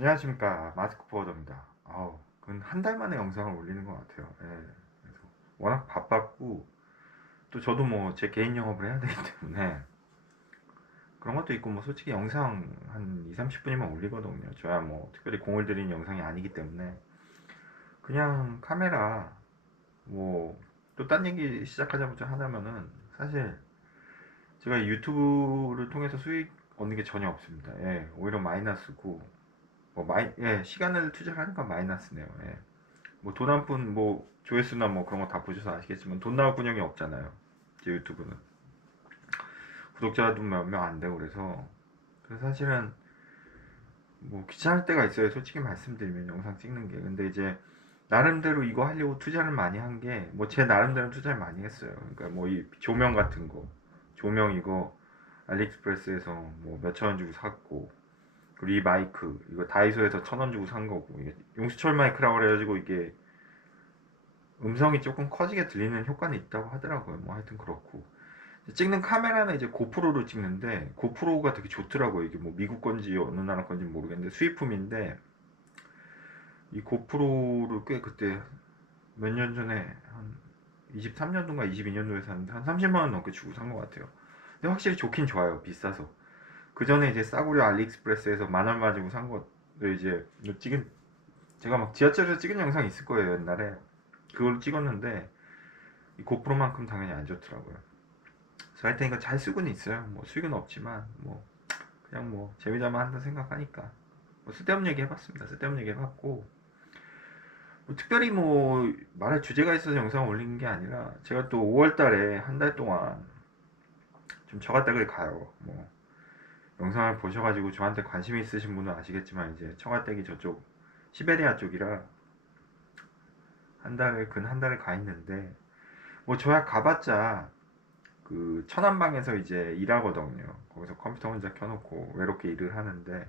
안녕하십니까, 마스크 포워더입니다. 그건 한 달 만에 영상을 올리는 것 같아요. 예. 그래서 워낙 바빴고, 또 저도 뭐 제 개인 영업을 해야 되기 때문에 그런 것도 있고, 뭐 솔직히 영상 한 2, 30분이면 올리거든요. 저야 뭐 특별히 공을 들인 영상이 아니기 때문에 그냥 카메라, 뭐 또 딴 얘기 시작하자마자 하자면은 사실 제가 유튜브를 통해서 수익 얻는 게 전혀 없습니다. 예, 오히려 마이너스고, 시간을 투자하니까 마이너스네요. 예. 뭐 돈 한 푼 뭐 조회수나 뭐 그런 거 다 보셔서 아시겠지만 돈 나올 군형이 없잖아요. 제 유튜브는 구독자도 몇 명 안 되고 그래서 사실은 뭐 귀찮을 때가 있어요. 솔직히 말씀드리면 영상 찍는 게. 근데 이제 나름대로 이거 하려고 투자를 많이 한 게 뭐 제 나름대로 투자를 많이 했어요. 그러니까 뭐 이 조명 같은 거, 조명 이거 알리익스프레스에서 뭐 몇천 원 주고 샀고, 그리고 이 마이크 이거 다이소에서 1,000원 주고 산 거고, 이게 용수철 마이크라고 그래가지고 이게 음성이 조금 커지게 들리는 효과는 있다고 하더라고요. 뭐 하여튼 그렇고, 찍는 카메라는 이제 고프로로 찍는데 고프로가 되게 좋더라고요. 이게 뭐 미국 건지 어느 나라 건지 모르겠는데 수입품인데, 이 고프로를 꽤 그때 몇 년 전에 한 23년도인가 22년도에 샀는데 한 30만 원 넘게 주고 산 것 같아요. 근데 확실히 좋긴 좋아요. 비싸서. 그 전에 이제 싸구려 알리익스프레스에서 만 얼마 주고 산 것을 이제 찍은, 제가 막 지하철에서 찍은 영상이 있을 거예요 옛날에. 그걸 찍었는데 이 고프로만큼 당연히 안 좋더라고요. 그래서 하여튼 이거 잘 쓰고는 있어요. 뭐 수익은 없지만 뭐 그냥 뭐 재미삼아 한다 생각하니까 뭐 쓸데없는 얘기 해봤습니다. 쓸데없는 얘기 해봤고, 뭐 특별히 뭐 말할 주제가 있어서 영상 올린 게 아니라 제가 또 5월달에 한 달 동안 좀 처가댁을 가요. 뭐 영상을 보셔가지고 저한테 관심 있으신 분은 아시겠지만 이제 처가댁이 저쪽 시베리아 쪽이라 근 한 달을 가 있는데, 뭐 저야 가봤자 그 천안방에서 이제 일하거든요. 거기서 컴퓨터 혼자 켜놓고 외롭게 일을 하는데,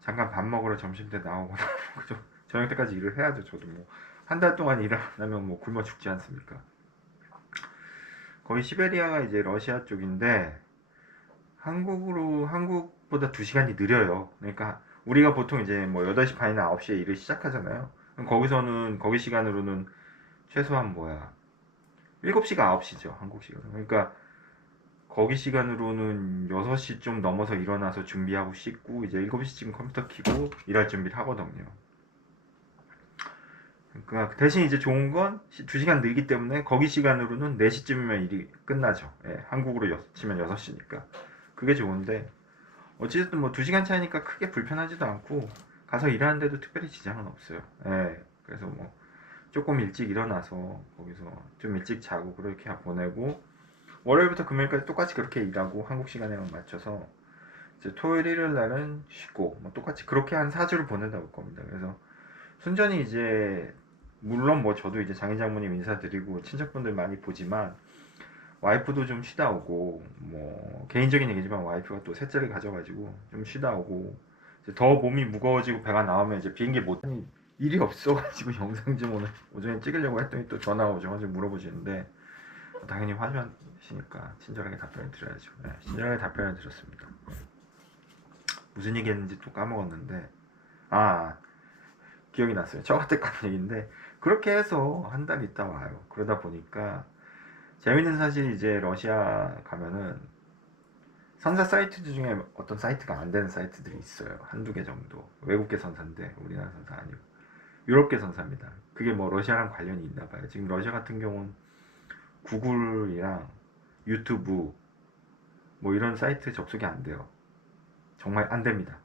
잠깐 밥 먹으러 점심 때 나오거나 그죠? 저녁 때까지 일을 해야죠. 저도 뭐 한 달 동안 일 안 하면 뭐 굶어 죽지 않습니까? 거기 시베리아가 이제 러시아 쪽인데 한국보다 2시간이 느려요. 그러니까 우리가 보통 이제 뭐 8시 반이나 9시에 일을 시작하잖아요. 그럼 거기서는 거기 시간으로는 최소한 뭐야 7시가 9시죠. 한국 시간. 그러니까 거기 시간으로는 6시 좀 넘어서 일어나서 준비하고 씻고 이제 7시쯤 컴퓨터 켜고 일할 준비를 하거든요. 그러니까 대신 이제 좋은 건 2시간 늘기 때문에 거기 시간으로는 4시쯤이면 일이 끝나죠. 예, 한국으로 치면 6시니까. 그게 좋은데, 어찌됐든 뭐 2시간 차이니까 크게 불편하지도 않고 가서 일하는데도 특별히 지장은 없어요. 예, 그래서 뭐 조금 일찍 일어나서 거기서 좀 일찍 자고 그렇게 보내고, 월요일부터 금요일까지 똑같이 그렇게 일하고 한국 시간에만 맞춰서 이제 토요일 일요일 날은 쉬고 뭐 똑같이 그렇게 한 4주를 보내다 올 겁니다. 그래서 순전히 이제 물론 뭐 저도 이제 장인 장모님 인사드리고 친척분들 많이 보지만 와이프도 좀 쉬다 오고, 뭐 개인적인 얘기지만 와이프가 또 셋째를 가져가지고 좀 쉬다 오고, 이제 더 몸이 무거워지고 배가 나오면 이제 비행기 못 타니 일이 없어가지고 영상 좀 오늘 오전에 찍으려고 했더니 또 전화 오셔가지고 물어보시는데, 당연히 화주하시니까 친절하게 답변을 드려야죠. 네, 친절하게 답변을 드렸습니다. 무슨 얘기했는지 또 까먹었는데, 아, 기억이 났어요. 처갓댁 가는 얘기인데, 그렇게 해서 한 달 있다 와요. 그러다 보니까 재밌는 사실이, 이제 러시아 가면은 선사 사이트 중에 어떤 사이트가 안 되는 사이트들이 있어요. 한두 개 정도. 외국계 선사인데 우리나라 선사 아니고 유럽계 선사입니다. 그게 뭐 러시아랑 관련이 있나 봐요. 지금 러시아 같은 경우는 구글이랑 유튜브 뭐 이런 사이트 접속이 안 돼요. 정말 안 됩니다.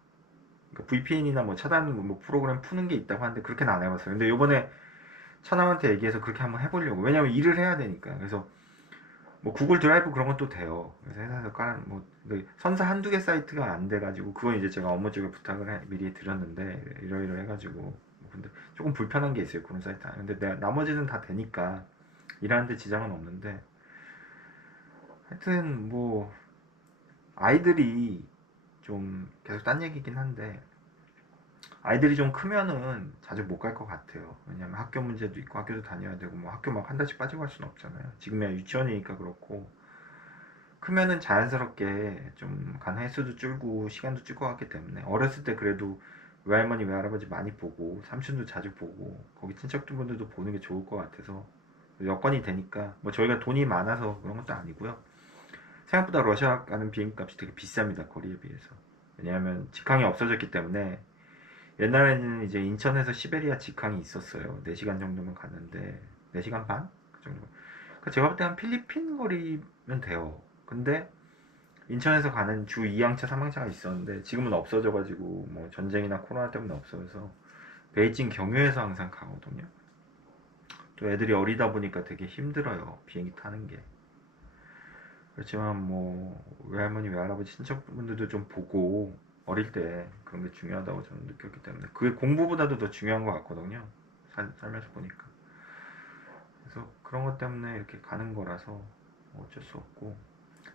그러니까 VPN이나 뭐 차단 뭐 프로그램 푸는 게 있다고 하는데 그렇게는 안 해봤어요. 근데 요번에 처남한테 얘기해서 그렇게 한번 해보려고. 왜냐면 일을 해야 되니까. 그래서 뭐 구글 드라이브 그런 건 또 돼요. 그래서 회사에서 깔아 뭐 선사 한두 개 사이트가 안 돼가지고 그건 이제 제가 업무 쪽에 미리 드렸는데 이러이러 해가지고 뭐 근데 조금 불편한 게 있어요. 그런 사이트. 근데 내가 나머지는 다 되니까 일하는데 지장은 없는데, 하여튼 뭐 아이들이 좀 계속 딴 얘기긴 한데, 아이들이 좀 크면은 자주 못 갈 것 같아요. 왜냐면 학교 문제도 있고 학교도 다녀야 되고 뭐 학교 막 한 달씩 빠지고 할 수는 없잖아요. 지금이야 유치원이니까 그렇고, 크면은 자연스럽게 좀 가는 횟수도 줄고 시간도 줄 것 같기 때문에, 어렸을 때 그래도 외할머니 외할아버지 많이 보고 삼촌도 자주 보고 거기 친척분들도 보는 게 좋을 것 같아서 여건이 되니까 뭐 저희가 돈이 많아서 그런 것도 아니고요. 생각보다 러시아 가는 비행값이 되게 비쌉니다. 거리에 비해서. 왜냐하면 직항이 없어졌기 때문에 옛날에는 이제 인천에서 시베리아 직항이 있었어요. 4시간 정도면 갔는데 4시간 반? 그 정도. 그러니까 제가 볼 때 한 필리핀 거리면 돼요. 근데 인천에서 가는 주 2항차 3항차가 있었는데 지금은 없어져가지고 뭐 전쟁이나 코로나 때문에 없어져서 베이징 경유해서 항상 가거든요. 또 애들이 어리다 보니까 되게 힘들어요. 비행기 타는 게. 그렇지만 뭐 외할머니 외할아버지 친척분들도 좀 보고 어릴 때 그런 게 중요하다고 저는 느꼈기 때문에 그게 공부보다도 더 중요한 것 같거든요. 살면서 보니까. 그래서 그런 것 때문에 이렇게 가는 거라서 어쩔 수 없고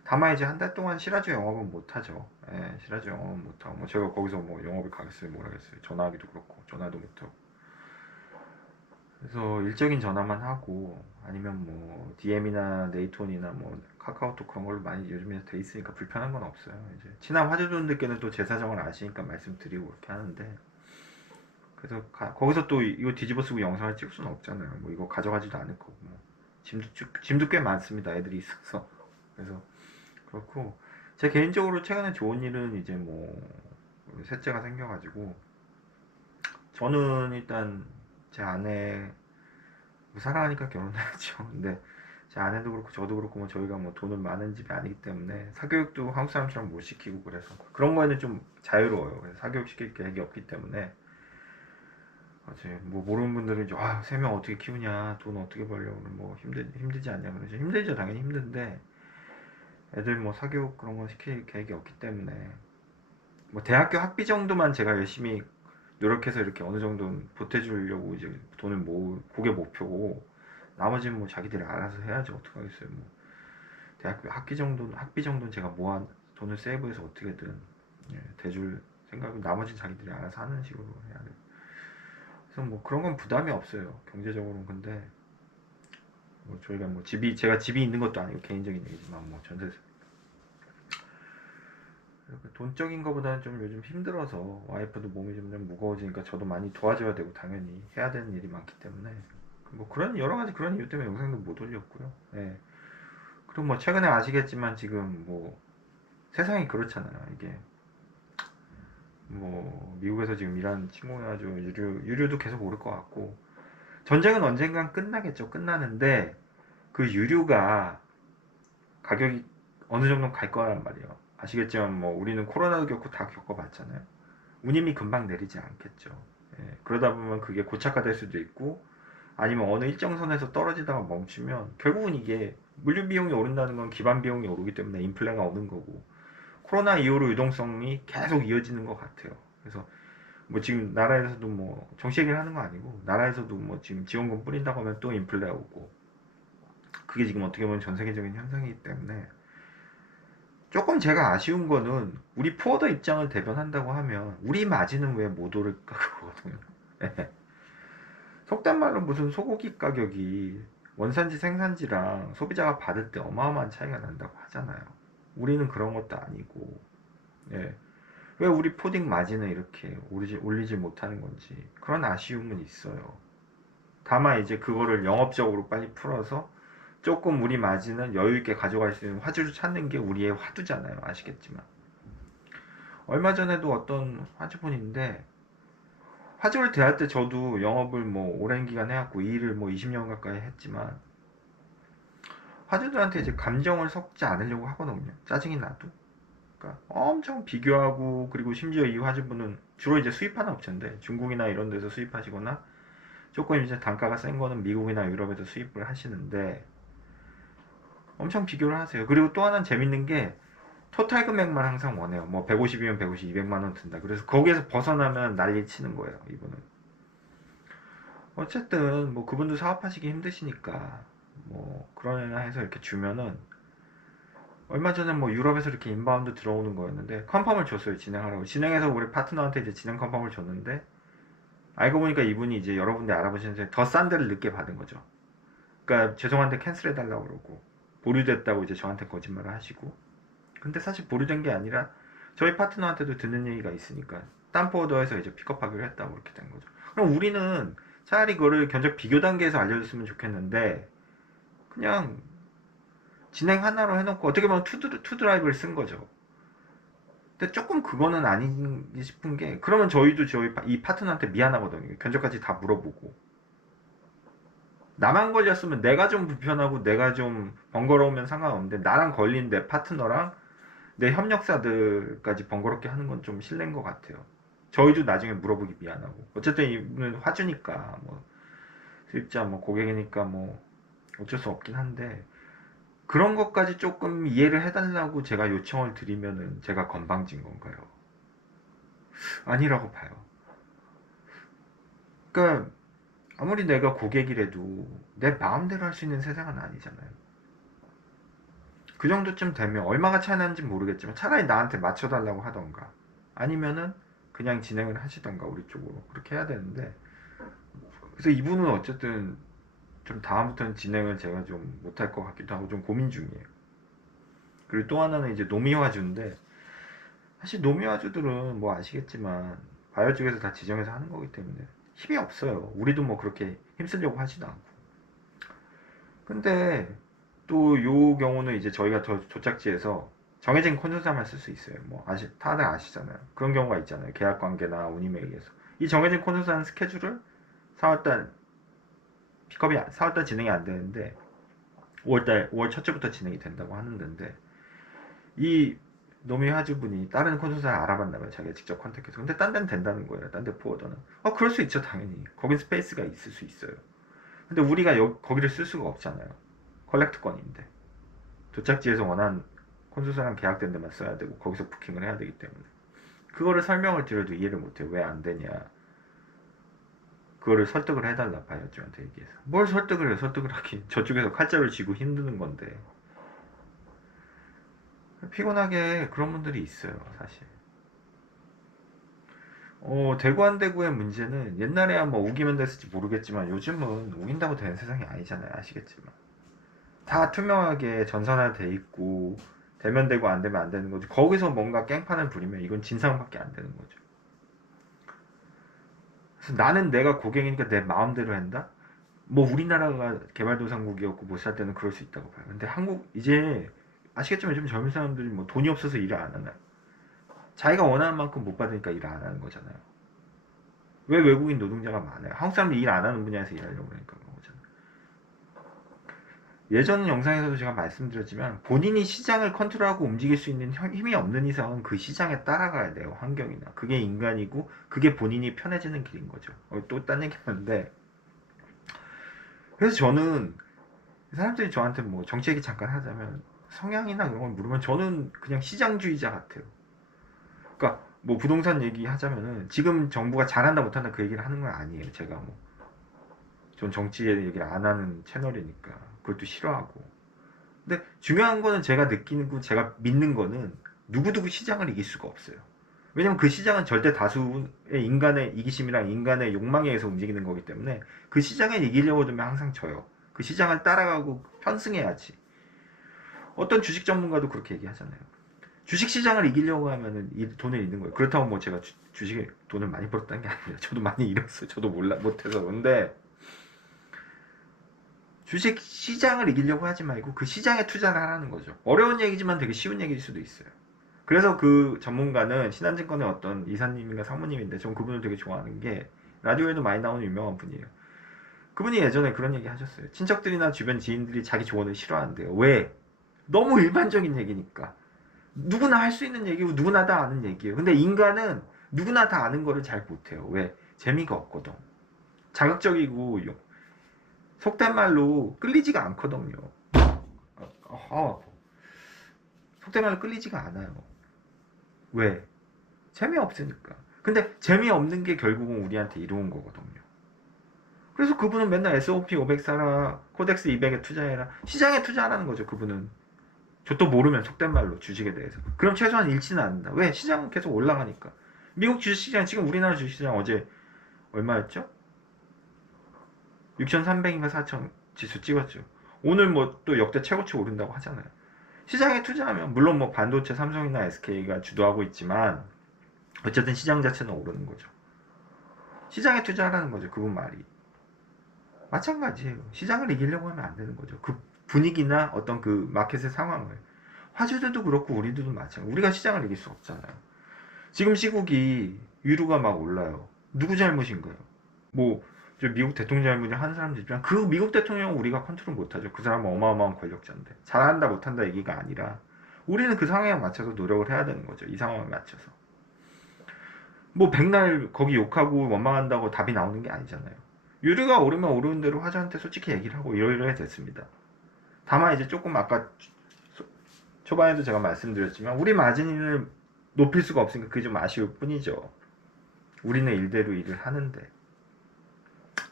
다만 이제 한 달 동안 시라주 영업은 못 하죠. 예, 시라주 영업은 못 하고 뭐 제가 거기서 뭐 영업을 가겠어요, 뭐라겠어요. 전화하기도 그렇고 전화도 못 하고. 그래서 일적인 전화만 하고 아니면 뭐 DM이나 네이톤이나 뭐 카카오톡 그런 걸로 많이 요즘에 돼 있으니까 불편한 건 없어요. 이제 친한 화주분들께는 또 제 사정을 아시니까 말씀드리고 그렇게 하는데 그래서 거기서 또 이거 뒤집어 쓰고 영상을 찍을 수는 없잖아요. 뭐 이거 가져가지도 않을 거고 뭐 짐도 꽤 많습니다. 애들이 있어서 그래서 그렇고 제 개인적으로 최근에 좋은 일은 이제 뭐 셋째가 생겨가지고 저는 일단 제 아내 뭐 사랑하니까 결혼해야죠. 근데 제 아내도 그렇고 저도 그렇고 뭐 저희가 뭐 돈은 많은 집이 아니기 때문에 사교육도 한국 사람처럼 못 시키고 그래서 그런 거에는 좀 자유로워요. 그래서 사교육 시킬 계획이 없기 때문에 이제 뭐 모르는 분들은 이제 세 명 어떻게 키우냐 돈 어떻게 벌려고 뭐 힘들지 않냐 그러죠. 힘들죠. 당연히 힘든데 애들 뭐 사교육 그런 거 시킬 계획이 없기 때문에 뭐 대학교 학비 정도만 제가 열심히 노력해서 이렇게 어느 정도 보태주려고 이제 돈을 그게 목표고 나머지는 뭐 자기들이 알아서 해야지 어떡하겠어요. 뭐 대학교 학비 정도는 제가 모아 돈을 세이브해서 어떻게든 대줄 생각은 나머지는 자기들이 알아서 하는 식으로 해야 돼요. 그래서 뭐 그런 건 부담이 없어요. 경제적으로는. 근데 뭐 저희가 뭐 제가 집이 있는 것도 아니고 개인적인 얘기지만 뭐 전세 돈적인 거보다는 좀 요즘 힘들어서 와이프도 몸이 점점 무거워지니까 저도 많이 도와줘야 되고 당연히 해야 되는 일이 많기 때문에 뭐 그런 여러 가지 그런 이유 때문에 영상도 못 올렸고요. 예. 그리고 뭐 최근에 아시겠지만 지금 뭐 세상이 그렇잖아요. 이게 뭐 미국에서 지금 이란 침공해가지고 유류도 계속 오를 것 같고 전쟁은 언젠간 끝나겠죠. 끝나는데 그 유류가 가격이 어느 정도 갈 거란 말이에요. 아시겠지만 뭐 우리는 코로나도 겪고 다 겪어봤잖아요. 운임이 금방 내리지 않겠죠. 예, 그러다 보면 그게 고착화될 수도 있고 아니면 어느 일정 선에서 떨어지다가 멈추면 결국은 이게 물류 비용이 오른다는 건 기반 비용이 오르기 때문에 인플레가 오는 거고 코로나 이후로 유동성이 계속 이어지는 것 같아요. 그래서 뭐 지금 나라에서도 뭐 정치 얘기를 하는 거 아니고 나라에서도 뭐 지금 지원금 뿌린다고 하면 또 인플레가 오고 그게 지금 어떻게 보면 전 세계적인 현상이기 때문에 조금 제가 아쉬운 거는 우리 포워더 입장을 대변한다고 하면 우리 마진은 왜 못 오를까 그거거든요. 속단 말로 무슨 소고기 가격이 원산지 생산지랑 소비자가 받을 때 어마어마한 차이가 난다고 하잖아요. 우리는 그런 것도 아니고 예. 왜 우리 포딩 마진을 이렇게 올리지 못하는 건지 그런 아쉬움은 있어요. 다만 이제 그거를 영업적으로 빨리 풀어서 조금 우리 마진을 여유 있게 가져갈 수 있는 화두를 찾는 게 우리의 화두잖아요. 아시겠지만 얼마 전에도 어떤 화주분인데 화주를 대할 때 저도 영업을 뭐 오랜 기간 해왔고 이 일을 뭐 20년 가까이 했지만 화주들한테 이제 감정을 섞지 않으려고 하거든요. 짜증이 나도. 그러니까 엄청 비교하고 그리고 심지어 이 화주분은 주로 이제 수입하는 업체인데 중국이나 이런 데서 수입하시거나 조금 이제 단가가 센 거는 미국이나 유럽에서 수입을 하시는데 엄청 비교를 하세요. 그리고 또 하나는 재밌는 게 토탈 금액만 항상 원해요. 뭐 150이면 150, 200만 원 든다. 그래서 거기에서 벗어나면 난리 치는 거예요. 이분은. 어쨌든 뭐 그분도 사업하시기 힘드시니까 뭐 그러나 해서 이렇게 주면은 얼마 전에 뭐 유럽에서 이렇게 인바운드 들어오는 거였는데 컨펌을 줬어요. 진행하라고. 진행해서 우리 파트너한테 이제 진행 컨펌을 줬는데 알고 보니까 이분이 이제 여러분들 알아보시는데 더 싼 데를 늦게 받은 거죠. 그러니까 죄송한데 캔슬해달라고 그러고 보류됐다고 이제 저한테 거짓말을 하시고 근데 사실 보류된 게 아니라 저희 파트너한테도 듣는 얘기가 있으니까 스탠포드에서 이제 픽업하기로 했다고 그렇게 된 거죠. 그럼 우리는 차라리 그거를 견적 비교 단계에서 알려줬으면 좋겠는데 그냥 진행 하나로 해놓고 어떻게 보면 투드라이브를 쓴 거죠. 근데 조금 그거는 아닌지 싶은 게 그러면 저희도 저희 이 파트너한테 미안하거든요. 견적까지 다 물어보고 나만 걸렸으면 내가 좀 불편하고 내가 좀 번거로우면 상관없는데 나랑 걸린 내 파트너랑 내 협력사들까지 번거롭게 하는 건 좀 실례인 것 같아요. 저희도 나중에 물어보기 미안하고 어쨌든 이분은 화주니까 뭐 수입자 뭐 고객이니까 뭐 어쩔 수 없긴 한데 그런 것까지 조금 이해를 해달라고 제가 요청을 드리면은 제가 건방진 건가요? 아니라고 봐요. 그러니까 아무리 내가 고객이라도 내 마음대로 할 수 있는 세상은 아니잖아요. 그 정도쯤 되면 얼마가 차이 나는지 모르겠지만 차라리 나한테 맞춰달라고 하던가 아니면은 그냥 진행을 하시던가 우리 쪽으로 그렇게 해야 되는데 그래서 이분은 어쨌든 좀 다음부터는 진행을 제가 좀 못할 것 같기도 하고 좀 고민 중이에요. 그리고 또 하나는 이제 노미화주인데 사실 노미화주들은 뭐 아시겠지만 바이오 쪽에서 다 지정해서 하는 거기 때문에 힘이 없어요. 우리도 뭐 그렇게 힘쓰려고 하지도 않고. 근데 또 요 경우는 이제 저희가 조작지에서 정해진 콘솔사만 쓸 수 있어요. 뭐 다들 아시잖아요. 그런 경우가 있잖아요. 계약 관계나 운임에 의해서 이 정해진 콘솔사는 스케줄을 4월달 픽업이 4월달 진행이 안 되는데 5월 첫째부터 진행이 된다고 하는 건데 이 노미 화주분이 다른 콘솔사를 알아봤나봐요. 자기가 직접 컨택해서. 근데 딴 데는 된다는 거예요. 딴 데 포워더는. 그럴 수 있죠. 당연히. 거긴 스페이스가 있을 수 있어요. 근데 우리가 거기를 쓸 수가 없잖아요. 컬렉트권인데. 도착지에서 원하는 콘솔사랑 계약된 데만 써야 되고 거기서 부킹을 해야 되기 때문에. 그거를 설명을 드려도 이해를 못해요. 왜 안 되냐. 그거를 설득을 해달라 바이오주한테 얘기해서. 뭘 설득을 해요. 설득을 하긴. 저쪽에서 칼자루를 쥐고 힘드는 건데. 피곤하게 그런 분들이 있어요. 사실. 대구 안 대구의 문제는 옛날에야 뭐 우기면 됐을지 모르겠지만 요즘은 우긴다고 되는 세상이 아니잖아요. 아시겠지만. 다 투명하게 전산화돼 있고 되면 되고 안 되면 안 되는 거지. 거기서 뭔가 깽판을 부리면 이건 진상밖에 안 되는 거죠. 그래서 나는 내가 고객이니까 내 마음대로 한다? 뭐 우리나라가 개발도상국이었고 못 살 때는 그럴 수 있다고 봐요. 근데 한국 이제 아시겠지만 요즘 젊은 사람들이 뭐 돈이 없어서 일을 안 하나요? 자기가 원하는 만큼 못 받으니까 일을 안 하는 거잖아요. 왜 외국인 노동자가 많아요? 한국 사람들이 일 안 하는 분야에서 일하려고 그러니까 그런 거잖아요. 예전 영상에서도 제가 말씀드렸지만 본인이 시장을 컨트롤하고 움직일 수 있는 힘이 없는 이상은 그 시장에 따라가야 돼요. 환경이나. 그게 인간이고 그게 본인이 편해지는 길인 거죠. 또 딴 얘기하는데 그래서 저는 사람들이 저한테 뭐 정치 얘기 잠깐 하자면 성향이나 그런 걸 물으면 저는 그냥 시장주의자 같아요. 그러니까 뭐 부동산 얘기 하자면은 지금 정부가 잘한다 못한다 그 얘기를 하는 건 아니에요. 제가 뭐 전 정치 얘기를 안 하는 채널이니까 그것도 싫어하고. 근데 중요한 거는 제가 느끼는 거 제가 믿는 거는 누구누구 시장을 이길 수가 없어요. 왜냐면 그 시장은 절대 다수의 인간의 이기심이랑 인간의 욕망에 의해서 움직이는 거기 때문에 그 시장을 이기려고 들면 항상 져요. 그 시장을 따라가고 편승해야지. 어떤 주식 전문가도 그렇게 얘기하잖아요. 주식 시장을 이기려고 하면은 돈을 잃는 거예요. 그렇다고 뭐 제가 주식에 돈을 많이 벌었다는 게 아니라 저도 많이 잃었어요. 저도 못해서. 근데 주식 시장을 이기려고 하지 말고 그 시장에 투자를 하라는 거죠. 어려운 얘기지만 되게 쉬운 얘기일 수도 있어요. 그래서 그 전문가는 신한증권의 어떤 이사님인가 상무님인데 전 그분을 되게 좋아하는 게 라디오에도 많이 나오는 유명한 분이에요. 그분이 예전에 그런 얘기 하셨어요. 친척들이나 주변 지인들이 자기 조언을 싫어한대요. 왜? 너무 일반적인 얘기니까. 누구나 할 수 있는 얘기고 누구나 다 아는 얘기예요. 근데 인간은 누구나 다 아는 거를 잘 못해요. 왜? 재미가 없거든. 자극적이고 속된 말로 끌리지가 않거든요. 속된 말로 끌리지가 않아요. 왜? 재미없으니까. 근데 재미없는 게 결국은 우리한테 이로운 거거든요. 그래서 그분은 맨날 S&P 500 사라, 코덱스 200에 투자해라. 시장에 투자하라는 거죠, 그분은. 저도 모르면 속된 말로 주식에 대해서. 그럼 최소한 잃지는 않는다. 왜? 시장은 계속 올라가니까. 미국 주식시장, 지금 우리나라 주식시장 어제 얼마였죠? 6,300인가 4,000 지수 찍었죠. 오늘 뭐 또 역대 최고치 오른다고 하잖아요. 시장에 투자하면 물론 뭐 반도체 삼성이나 SK가 주도하고 있지만 어쨌든 시장 자체는 오르는 거죠. 시장에 투자하라는 거죠. 그분 말이. 마찬가지예요. 시장을 이기려고 하면 안 되는 거죠. 그 분위기나 어떤 그 마켓의 상황을. 화주들도 그렇고 우리들도 마찬가지. 우리가 시장을 이길 수 없잖아요. 지금 시국이 유류가 막 올라요. 누구 잘못인 거예요? 뭐, 저 미국 대통령 잘못이 하는 사람도 있지만 그 미국 대통령은 우리가 컨트롤 못하죠. 그 사람은 어마어마한 권력자인데. 잘한다 못한다 얘기가 아니라 우리는 그 상황에 맞춰서 노력을 해야 되는 거죠. 이 상황에 맞춰서. 뭐 백날 거기 욕하고 원망한다고 답이 나오는 게 아니잖아요. 유류가 오르면 오르는 대로 화주한테 솔직히 얘기를 하고 이러이러해 됐습니다. 다만 이제 조금 아까 초반에도 제가 말씀드렸지만 우리 마진을 높일 수가 없으니까 그게 좀 아쉬울 뿐이죠. 우리는 일대로 일을 하는데.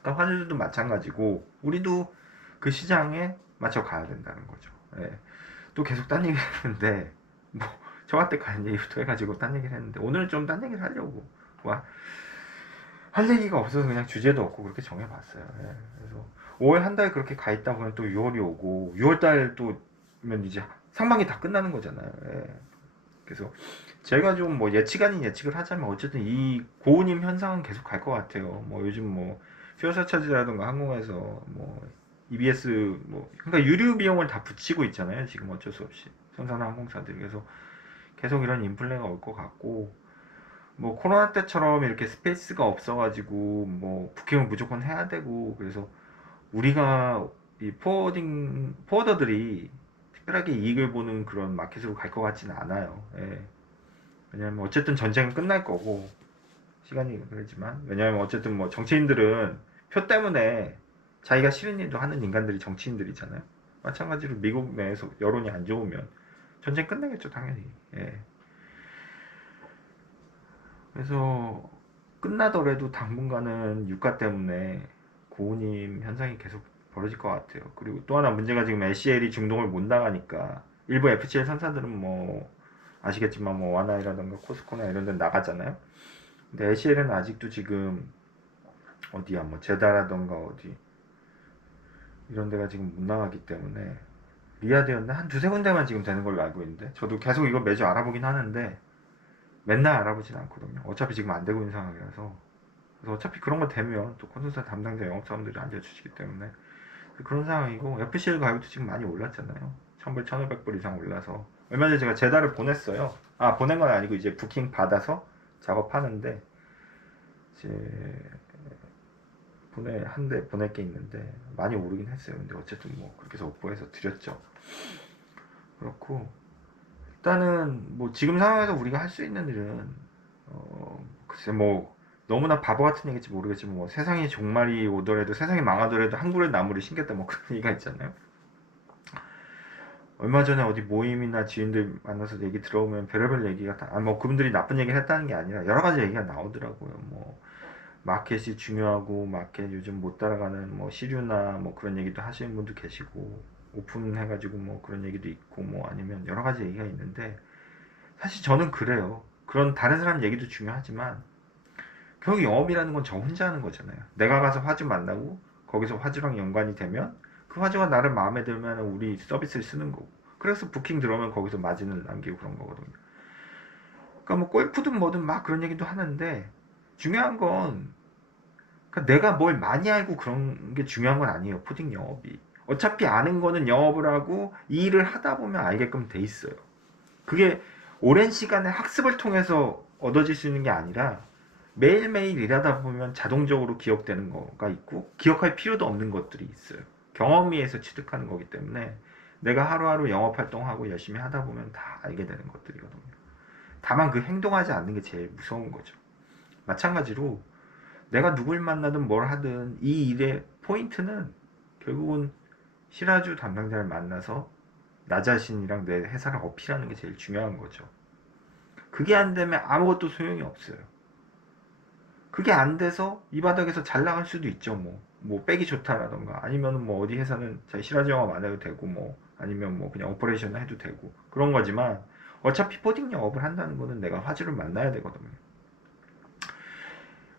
그러니까 화주들도 마찬가지고 우리도 그 시장에 맞춰 가야 된다는 거죠. 예. 또 계속 딴 얘기를 했는데 뭐 저한테 가는 얘기부터 해가지고 딴 얘기를 했는데 오늘은 좀 딴 얘기를 하려고 할 얘기가 없어서 그냥 주제도 없고 그렇게 정해봤어요. 예. 그래서 5월 한 달 그렇게 가 있다 보면 또 6월이 오고 6월달 또면 이제 상반기 다 끝나는 거잖아요. 예. 그래서 제가 좀 뭐 예측 아닌 예측을 하자면 어쨌든 이 고운임 현상은 계속 갈 것 같아요. 뭐 요즘 뭐 퓨어 서차지라든가 항공에서 뭐 EBS 뭐 그러니까 유류 비용을 다 붙이고 있잖아요. 지금 어쩔 수 없이 선산 항공사들이. 그래서 계속 이런 인플레가 올 것 같고 뭐 코로나 때처럼 이렇게 스페이스가 없어가지고 뭐 부킹을 무조건 해야 되고 그래서 우리가 이 포워더들이 특별하게 이익을 보는 그런 마켓으로 갈 것 같지는 않아요. 예. 왜냐면 어쨌든 전쟁은 끝날 거고 시간이 그러지만 왜냐면 어쨌든 뭐 정치인들은 표 때문에 자기가 싫은 일도 하는 인간들이 정치인들이잖아요. 마찬가지로 미국 내에서 여론이 안 좋으면 전쟁 끝나겠죠 당연히. 예. 그래서 끝나더라도 당분간은 유가 때문에 고운임 현상이 계속 벌어질 것 같아요. 그리고 또 하나 문제가 지금 LCL이 중동을 못 나가니까 일부 FCL 선사들은 뭐 아시겠지만 뭐 와나이라던가 코스코나 이런 데 나가잖아요. 근데 LCL은 아직도 지금 어디야 뭐 제다라던가 어디 이런 데가 지금 못 나가기 때문에 리야드였나 한 두세 군데만 지금 되는 걸로 알고 있는데 저도 계속 이거 매주 알아보긴 하는데 맨날 알아보진 않거든요. 어차피 지금 안 되고 있는 상황이라서. 그래서 어차피 그런 거 되면 또 콘솔사 담당자 영업사원들이 알려주시기 때문에 그런 상황이고 FCL 가격도 지금 많이 올랐잖아요. 1000불, 1500불 이상 올라서 얼마 전에 제가 제다를 보냈어요. 아 보낸 건 아니고 이제 부킹 받아서 작업하는데 이제 한 대 보낼 게 있는데 많이 오르긴 했어요. 근데 어쨌든 뭐 그렇게 해서 업보해서 드렸죠. 그렇고 일단은 뭐 지금 상황에서 우리가 할 수 있는 일은 글쎄 뭐 너무나 바보 같은 얘기일지 모르겠지만 뭐 세상이 종말이 오더라도 세상이 망하더라도 한 그루의 나무를 심겠다 뭐 그런 얘기가 있잖아요. 얼마 전에 어디 모임이나 지인들 만나서 얘기 들어보면 별의별 얘기가 다, 뭐 그분들이 나쁜 얘기를 했다는 게 아니라 여러 가지 얘기가 나오더라고요. 뭐 마켓이 중요하고 마켓 요즘 못 따라가는 뭐 시류나 뭐 그런 얘기도 하시는 분도 계시고 오픈해가지고 뭐 그런 얘기도 있고 뭐 아니면 여러 가지 얘기가 있는데 사실 저는 그래요. 그런 다른 사람 얘기도 중요하지만 결국 영업이라는 건 저 혼자 하는 거잖아요. 내가 가서 화주 만나고 거기서 화주랑 연관이 되면 그 화주가 나를 마음에 들면 우리 서비스를 쓰는 거고 그래서 부킹 들어오면 거기서 마진을 남기고 그런 거거든요. 그러니까 뭐 골프든 뭐든 막 그런 얘기도 하는데 중요한 건 그러니까 내가 뭘 많이 알고 그런 게 중요한 건 아니에요. 푸딩 영업이. 어차피 아는 거는 영업을 하고 이 일을 하다 보면 알게끔 돼 있어요. 그게 오랜 시간의 학습을 통해서 얻어질 수 있는 게 아니라 매일매일 일하다 보면 자동적으로 기억되는 거가 있고 기억할 필요도 없는 것들이 있어요. 경험에서 취득하는 거기 때문에 내가 하루하루 영업 활동하고 열심히 하다 보면 다 알게 되는 것들이거든요. 다만 그 행동하지 않는 게 제일 무서운 거죠. 마찬가지로 내가 누굴 만나든 뭘 하든 이 일의 포인트는 결국은 실화주 담당자를 만나서 나 자신이랑 내 회사를 어필하는 게 제일 중요한 거죠. 그게 안 되면 아무것도 소용이 없어요. 그게 안 돼서 이 바닥에서 잘 나갈 수도 있죠. 뭐 빼기 좋다라던가 아니면 뭐 어디 회사는 자기 실화주 영업 안 해도 되고 뭐 아니면 뭐 그냥 오퍼레이션 해도 되고 그런 거지만 어차피 포딩 영업을 한다는 거는 내가 화주를 만나야 되거든요.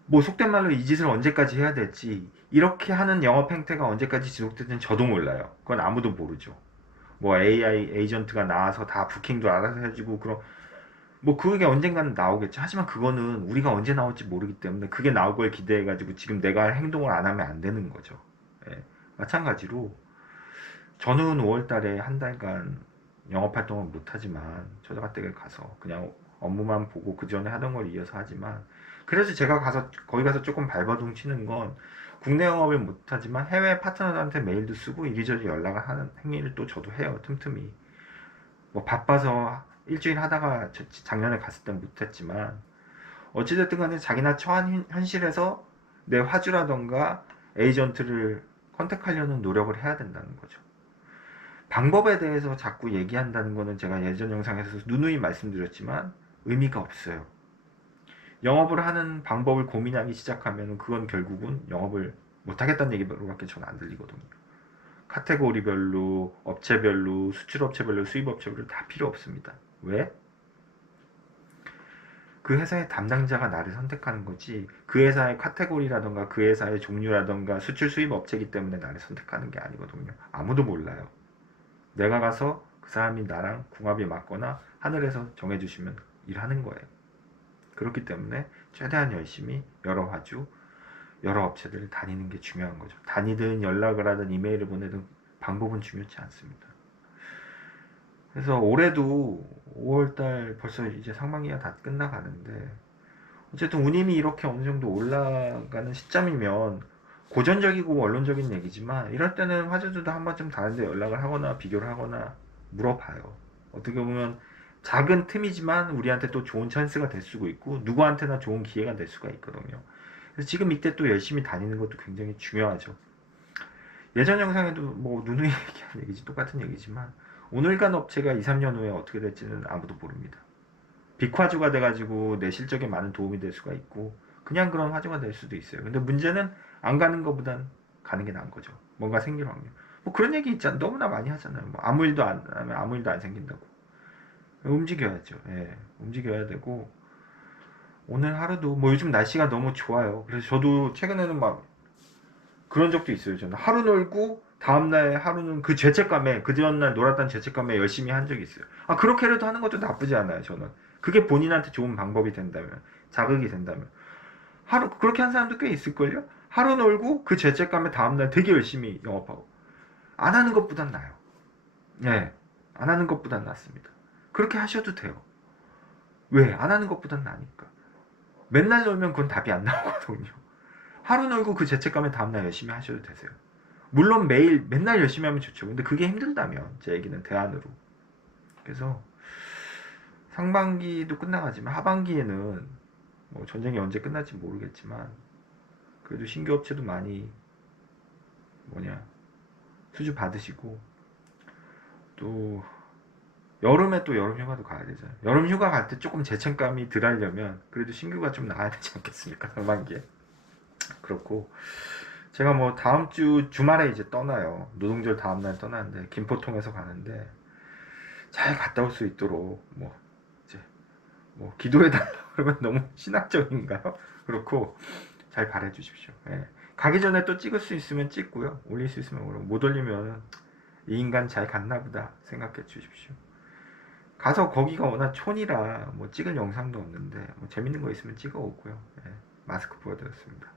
뭐 속된 말로 이 짓을 언제까지 해야 될지 이렇게 하는 영업 행태가 언제까지 지속될지는 저도 몰라요. 그건 아무도 모르죠. 뭐 AI 에이전트가 나와서 다 부킹도 알아서 해주고 그런 뭐 그게 언젠가는 나오겠죠. 하지만 그거는 우리가 언제 나올지 모르기 때문에 그게 나올 걸 기대해가지고 지금 내가 할 행동을 안 하면 안 되는 거죠. 예. 마찬가지로 저는 5월 달에 한 달간 영업 활동을 못 하지만 저자가댁에 가서 그냥 업무만 보고 그 전에 하던 걸 이어서 하지만 그래서 제가 가서 거기 가서 조금 발버둥 치는 건 국내 영업을 못 하지만 해외 파트너들한테 메일도 쓰고 이리저리 연락을 하는 행위를 또 저도 해요. 틈틈이. 뭐 바빠서 일주일 하다가 작년에 갔을 땐 못했지만 어찌됐든 간에 자기나 처한 현실에서 내 화주라던가 에이전트를 컨택하려는 노력을 해야 된다는 거죠. 방법에 대해서 자꾸 얘기한다는 거는 제가 예전 영상에서 누누이 말씀드렸지만 의미가 없어요. 영업을 하는 방법을 고민하기 시작하면 그건 결국은 영업을 못하겠다는 얘기로밖에 저는 안 들리거든요. 카테고리별로, 업체별로, 수출업체별로, 수입업체별로 다 필요 없습니다. 왜? 그 회사의 담당자가 나를 선택하는 거지 그 회사의 카테고리라던가 그 회사의 종류라던가 수출 수입 업체이기 때문에 나를 선택하는 게 아니거든요. 아무도 몰라요. 내가 가서 그 사람이 나랑 궁합이 맞거나 하늘에서 정해주시면 일하는 거예요. 그렇기 때문에 최대한 열심히 여러 화주, 여러 업체들을 다니는 게 중요한 거죠. 다니든 연락을 하든 이메일을 보내든 방법은 중요치 않습니다. 그래서 올해도 5월달 벌써 이제 상반기가 다 끝나가는데 어쨌든 운임이 이렇게 어느 정도 올라가는 시점이면 고전적이고 원론적인 얘기지만 이럴 때는 화주들도 한 번쯤 다른데 연락을 하거나 비교를 하거나 물어봐요. 어떻게 보면 작은 틈이지만 우리한테 또 좋은 찬스가 될 수가 있고 누구한테나 좋은 기회가 될 수가 있거든요. 그래서 지금 이때 또 열심히 다니는 것도 굉장히 중요하죠. 예전 영상에도 뭐 누누이 얘기한 얘기지 똑같은 얘기지만 오늘간 업체가 2, 3년 후에 어떻게 될지는 아무도 모릅니다. 빅화주가 돼가지고 내 실적에 많은 도움이 될 수가 있고 그냥 그런 화주가 될 수도 있어요. 근데 문제는 안 가는 것보단 가는 게 나은 거죠. 뭔가 생길 확률. 뭐 그런 얘기 있잖아. 너무나 많이 하잖아요. 뭐 아무 일도 안 하면 아무 일도 안 생긴다고. 움직여야죠. 예, 움직여야 되고 오늘 하루도 뭐 요즘 날씨가 너무 좋아요. 그래서 저도 최근에는 막 그런 적도 있어요. 저는 하루 놀고 다음날 하루는 그 죄책감에 그 전날 놀았던 죄책감에 열심히 한 적이 있어요. 아 그렇게라도 하는 것도 나쁘지 않아요. 저는 그게 본인한테 좋은 방법이 된다면 자극이 된다면 하루 그렇게 한 사람도 꽤 있을걸요. 하루 놀고 그 죄책감에 다음날 되게 열심히 영업하고 안 하는 것보단 나아요. 네, 안 하는 것보단 낫습니다. 그렇게 하셔도 돼요. 왜? 안 하는 것보단 나니까. 맨날 놀면 그건 답이 안 나오거든요. 하루 놀고 그 죄책감에 다음날 열심히 하셔도 되세요. 물론 매일 맨날 열심히 하면 좋죠. 근데 그게 힘들다면 제 얘기는 대안으로. 그래서 상반기도 끝나가지만 하반기에는 뭐 전쟁이 언제 끝날지 모르겠지만 그래도 신규 업체도 많이 수주 받으시고 또 여름에 또 여름 휴가도 가야 되잖아요. 여름 휴가 갈 때 조금 죄책감이 덜 하려면 그래도 신규가 좀 나와야 되지 않겠습니까? 상반기에. 그렇고 제가 뭐 다음 주 주말에 이제 떠나요. 노동절 다음날 떠나는데 김포통에서 가는데 잘 갔다 올 수 있도록 뭐 이제 뭐 기도해달라 그러면 너무 신학적인가요? 그렇고 잘 바래 주십시오. 예. 가기 전에 또 찍을 수 있으면 찍고요. 올릴 수 있으면 올리고 못 올리면 이 인간 잘 갔나 보다 생각해 주십시오. 가서 거기가 워낙 촌이라 뭐 찍을 영상도 없는데 뭐 재밌는 거 있으면 찍어 오고요. 예. 마스크 보여드렸습니다.